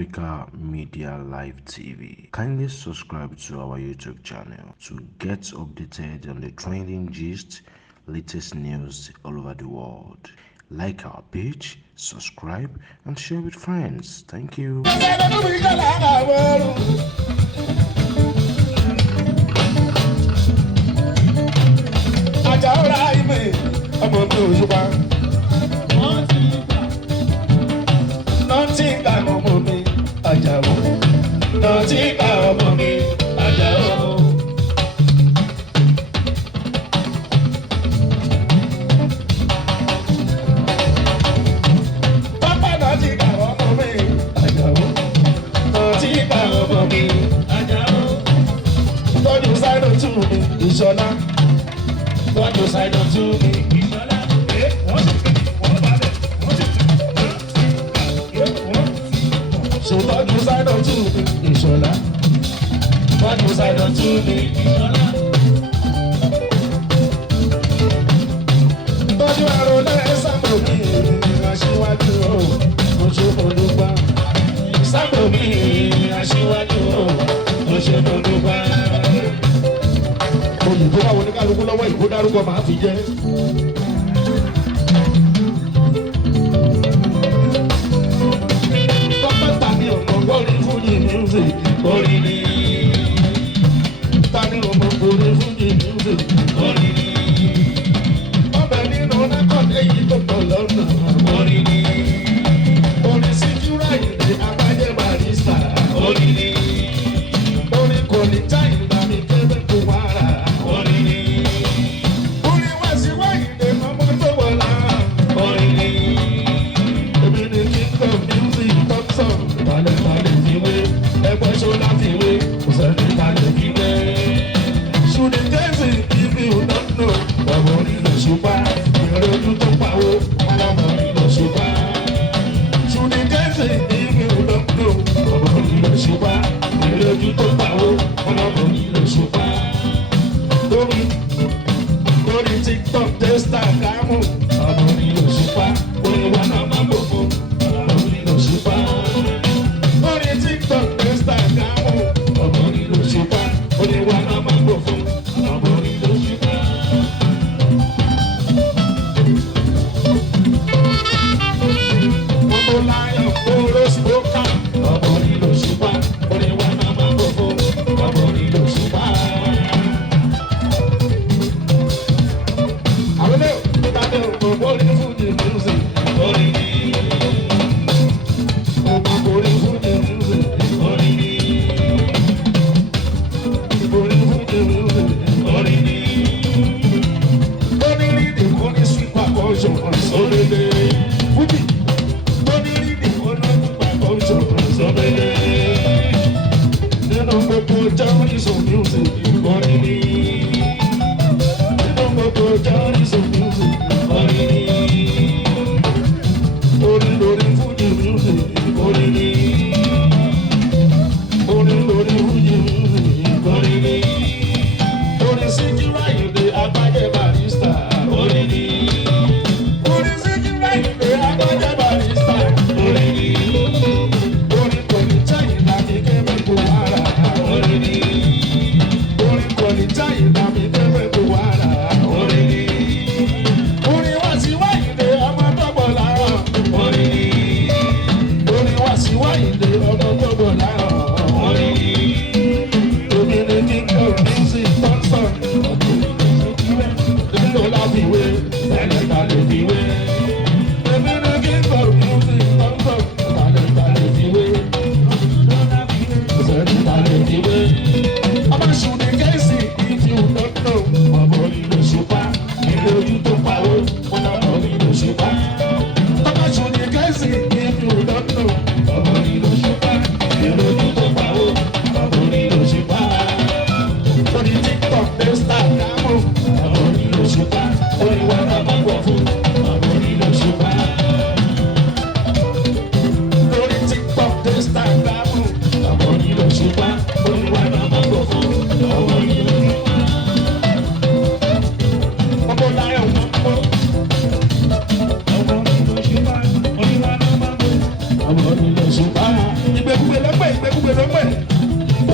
Africa Media Live TV. Kindly subscribe to our YouTube channel to get updated on the trending gist, latest news all over the world. Like our page, subscribe, and share with friends. Thank you. Ìṣọ̀lá, tọ́jú ṣáìdọ̀ tú mi. Ìṣọ̀lá, wọ́n ti fi wọ́n balẹ̀, wọ́n ti fi ṣètọ́jú ṣáìdọ̀ tú mi. Ìṣọ̀lá, tọ́jú ṣáìdọ̀ tú mi. Ìṣọ̀lá, tọ́jú ẹ̀rọ lẹ́yìn sábò mi. Aṣíwájú o, oṣù Olúgbà. Sábò mi, aṣíwájú o, oṣù Olúgbà. Òyìnbó báwo ní kálukú lọ́wọ́ ìbò dárúkọ máa fi jẹ́. Tọ́pẹ́ tàbí ọ̀nà gbọ́rí fújì music orí ni. Tàbí ọmọ gbòòrè fújì music orí ni. Ọbẹ̀ nínú rẹ́kọ̀dì èyí tó tọ̀ lọ́nà orí ni. Orin Síkírù Àyìndé Agbájé Barrister orí ni. Orin kò ní táyì lámì kébé kò wára.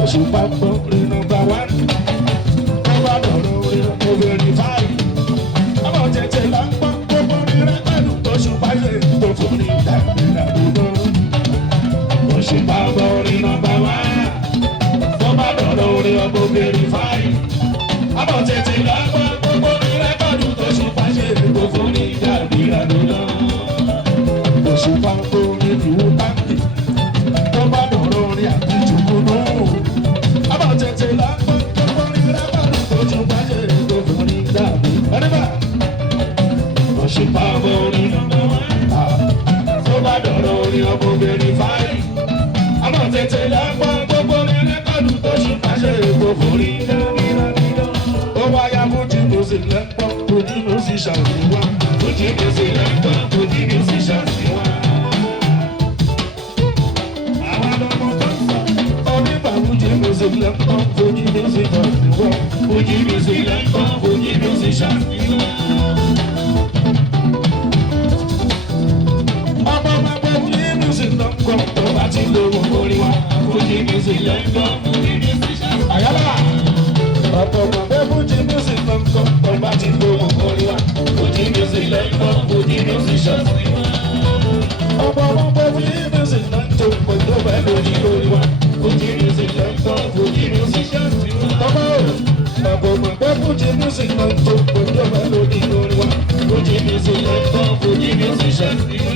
Òṣùpá orin nọ́mbà 1. Ọba dọ̀rọ̀ orin obìnrin 5. Ọmọ tètè là ń gbọ́ gbogbo orin rẹ̀ pẹ̀lú Òṣùpá ṣe tó fún ní ìdàgbàdàgbò. Òṣùpá orin nọ́mbà 1. Ọba dọ̀rọ̀ orin obìnrin 5. Ọmọ tètè là ń gbọ́ gbogbo orin rẹ̀ pẹ̀lú Òṣùpá ṣe tó fún ní ìdàgbàdàgbò. Òṣùpá orin ìwú táǹkì. Ọba dọ̀rọ̀ orin àbíjùkú náà. Ọmọ tètè là ń gbọ́ gbogbo orin rẹ̀ pẹ̀lú Òṣùpá ṣe tó fún ní ìdàgbàdàgbò. Òṣùpá orin nọ́mbà 1. Tó bá dọ̀rọ̀ orin ọmọbìnrin 5. Ọmọ tètè lápá gbogbo orin rẹ́kọ̀dù tó ṣùpá ṣe èkó forí dábìrádìrá. Ó wáyà fújì music lẹ́pọ̀ fújì music ṣàfihàn. Fújì music lẹ́pọ̀ fújì music ṣàfihàn. Àwọn ọmọ kan sọ onígbà fújì music lẹ́pọ̀ fújì music ṣàfihàn. Fújì music lẹ́pọ̀ fújì music ṣàfihàn. Tó bá ti lo orin wa, Fuji music ló ń gbọ́, Fuji music ṣàfihàn. Àyàbá ọ̀pọ̀ ọ̀pọ̀ Fuji music ló ń gbọ́, tó bá ti lo orin wa, Fuji music ló ń gbọ́, Fuji music ṣàfihàn. Ọ̀pọ̀ ọ̀pọ̀ Fuji music ló ń jó, tó bá lórí orin wa, Fuji music ló ń gbọ́, Fuji music ṣàfihàn. Ọ̀pọ̀ ọ̀pọ̀ Fuji music ló ń jó, tó bá lórí orin wa, Fuji music ló ń gbọ́, Fuji music ṣàfihàn.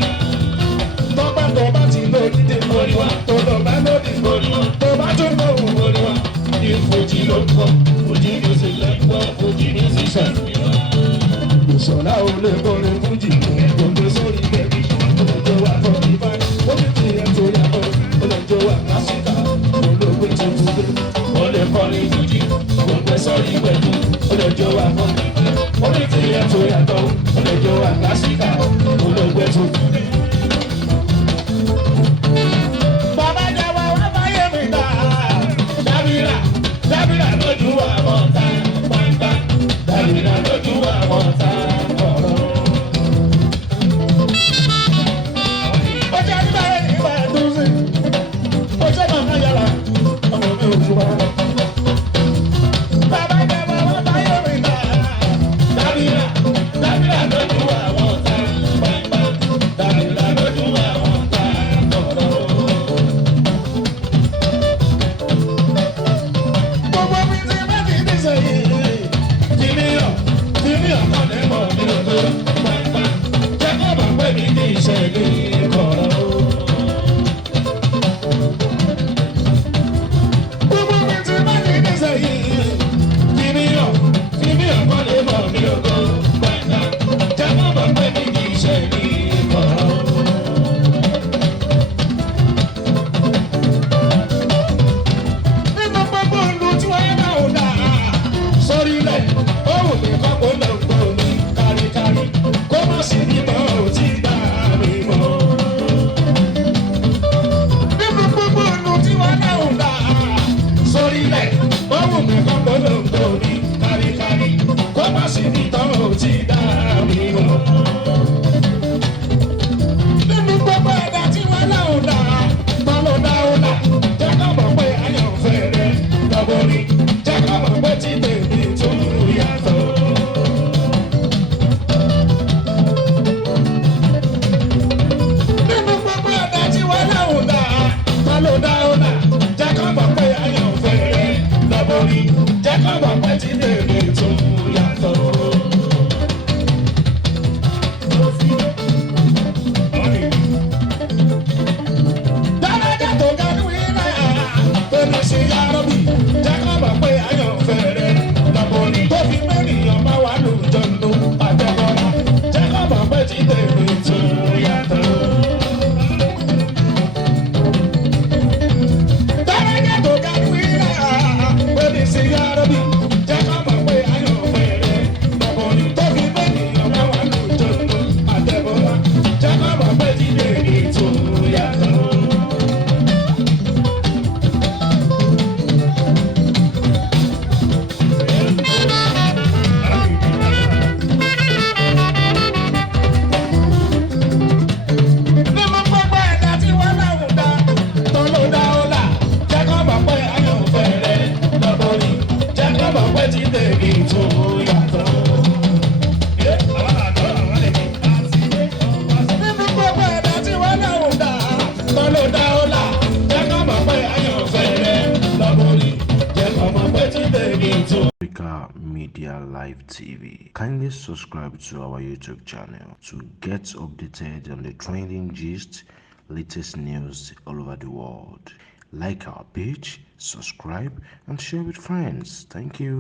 Tó bá ti lo dídé orí wa, tó lọ bá lórí orí wa, tó bá tún lọ òun orí wa. Ní Fuji ló ń kọ́, Fuji music ló ń kọ́, Fuji music ṣàfihàn. Ìṣọ̀lá ò lè kọrin Fuji, kò gbé sórí bẹ̀bí. Ó lè jọ wà fọ́ ní báyìí, ó ní ti ẹ̀ tó yàtọ̀. Ó lè jọ wà lásìkò, olóògbé tuntun dé. Ó lè kọrin Fuji, kò gbé sórí bẹ̀bí. Ó lè jọ wà fọ́ ní báyìí, ó ní ti ẹ̀ tó yàtọ̀. Ó lè jọ wà lásìkò, olóògbé tuntun dé. Dábìrà lójú àwọn ọ̀tá pàǹpà. Dábìrà lójú àwọn ọ̀tá ọ̀rọ̀. Ó jẹ́ níbẹ̀rẹ̀ nígbà tó ṣe. Ó jẹ́ màmá yàrá ọmọ mi ò fún wa. Bàbá ìjọba wọn bá yọ̀ mí náà. Dábìrà lójú àwọn ọ̀tá pàǹpà. Dábìrà lójú àwọn ọ̀tá ọ̀rọ̀. Jẹ́ ká mọ̀ Media Live TV. Kindly subscribe to our YouTube channel to get updated on the trending gist, latest news all over the world. Like our page, subscribe, and share with friends. Thank you.